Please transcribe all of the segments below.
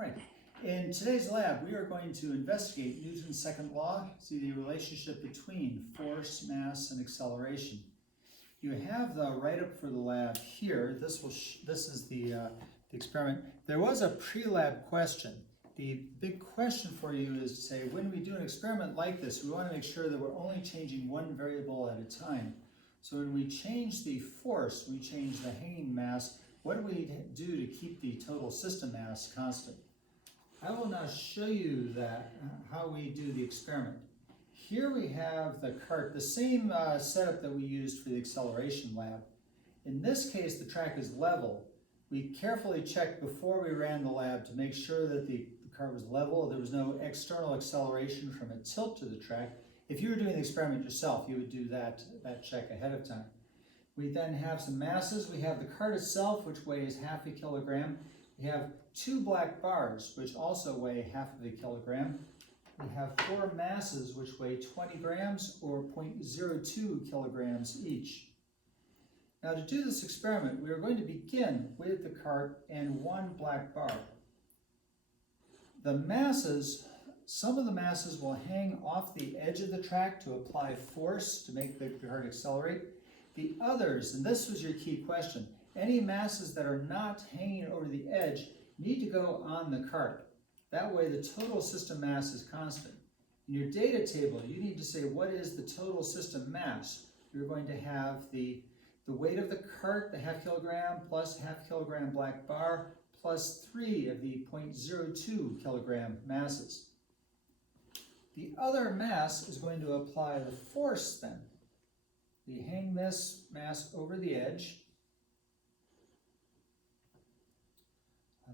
Right. In today's lab, we are going to investigate Newton's second law, see the relationship between force, mass, and acceleration. You have the write-up for the lab here. This is the experiment. There was a pre-lab question. The big question for you is to say, when we do an experiment like this, we want to make sure that we're only changing one variable at a time. So when we change the force, we change the hanging mass, what do we do to keep the total system mass constant? I will now show you that, how we do the experiment. Here we have the cart, the same setup that we used for the acceleration lab. In this case, the track is level. We carefully checked before we ran the lab to make sure that the cart was level. There was no external acceleration from a tilt to the track. If you were doing the experiment yourself, you would do that check ahead of time. We then have some masses. We have the cart itself, which weighs half a kilogram. We have two black bars, which also weigh half of a kilogram. We have four masses, which weigh 20 grams or 0.02 kilograms each. Now, to do this experiment, we are going to begin with the cart and one black bar. The masses, some of the masses will hang off the edge of the track to apply force to make the cart accelerate. The others, and this was your key question, any masses that are not hanging over the edge need to go on the cart. That way the total system mass is constant. In your data table, you need to say what is the total system mass. You're going to have the weight of the cart, the half kilogram, plus half kilogram black bar, plus 3 of the 0.02 kilogram masses. The other mass is going to apply the force then. We hang this mass over the edge,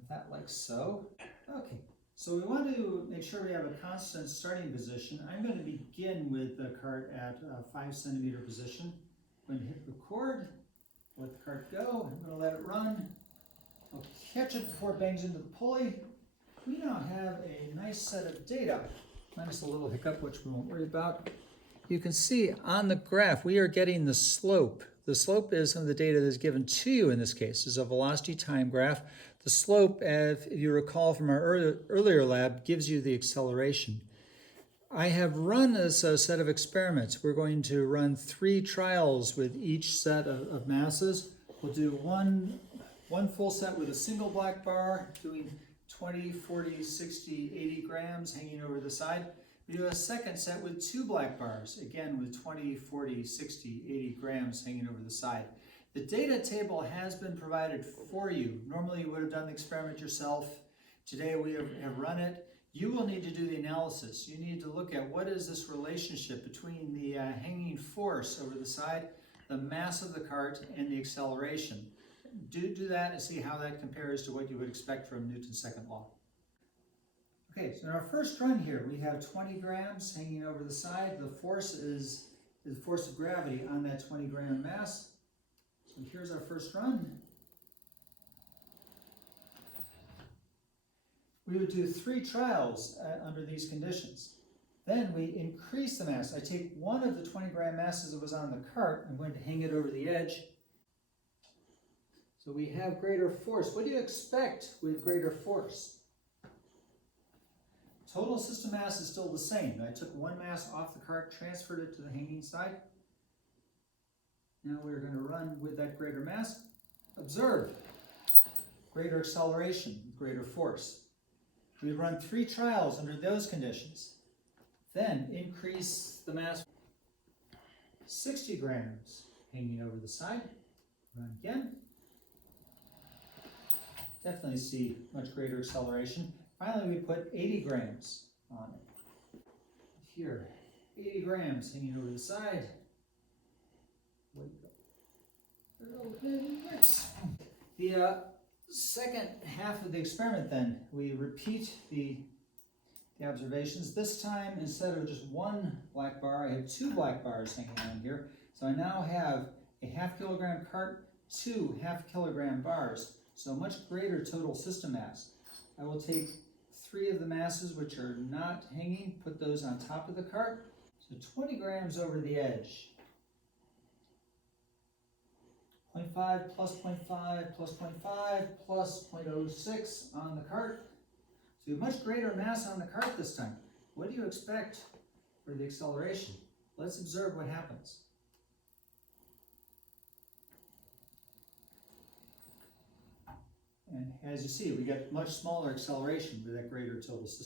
that like so. Okay, so we want to make sure we have a constant starting position. I'm going to begin with the cart at a 5 centimeter position. I'm going to hit record, let the cart go. I'm going to let it run. I'll catch it before it bangs into the pulley. We now have a nice set of data, minus a little hiccup, which we won't worry about. You can see on the graph, we are getting the slope. The slope is some of the data that is given to you in this case. This is a velocity time graph. The slope, if you recall from our earlier lab, gives you the acceleration. I have run this set of experiments. We're going to run 3 trials with each set of masses. We'll do one full set with a single black bar, doing 20, 40, 60, 80 grams hanging over the side. We do a second set with 2 black bars, again with 20, 40, 60, 80 grams hanging over the side. The data table has been provided for you. Normally you would have done the experiment yourself. Today we have run it. You will need to do the analysis. You need to look at what is this relationship between the hanging force over the side, the mass of the cart, and the acceleration. Do that and see how that compares to what you would expect from Newton's second law. Okay, so in our first run here, we have 20 grams hanging over the side. The force is the force of gravity on that 20 gram mass. So here's our first run. We would do 3 trials under these conditions. Then we increase the mass. I take one of the 20 gram masses that was on the cart. I'm going to hang it over the edge. So we have greater force. What do you expect with greater force? Total system mass is still the same. I took one mass off the cart, transferred it to the hanging side. Now we're going to run with that greater mass. Observe greater acceleration, greater force. We run 3 trials under those conditions. Then increase the mass. 60 grams hanging over the side. Run again. Definitely see much greater acceleration. Finally, we put 80 grams on it. Here, 80 grams hanging over the side. The second half of the experiment then, we repeat the observations. This time, instead of just one black bar, I have 2 black bars hanging on here. So I now have a half kilogram cart, 2 half kilogram bars. So much greater total system mass. I will take 3 of the masses which are not hanging, put those on top of the cart. So 20 grams over the edge. 0.5 plus 0.5 plus 0.5 plus 0.06 on the cart. So you have much greater mass on the cart this time. What do you expect for the acceleration? Let's observe what happens. And as you see, we get much smaller acceleration with that greater total system.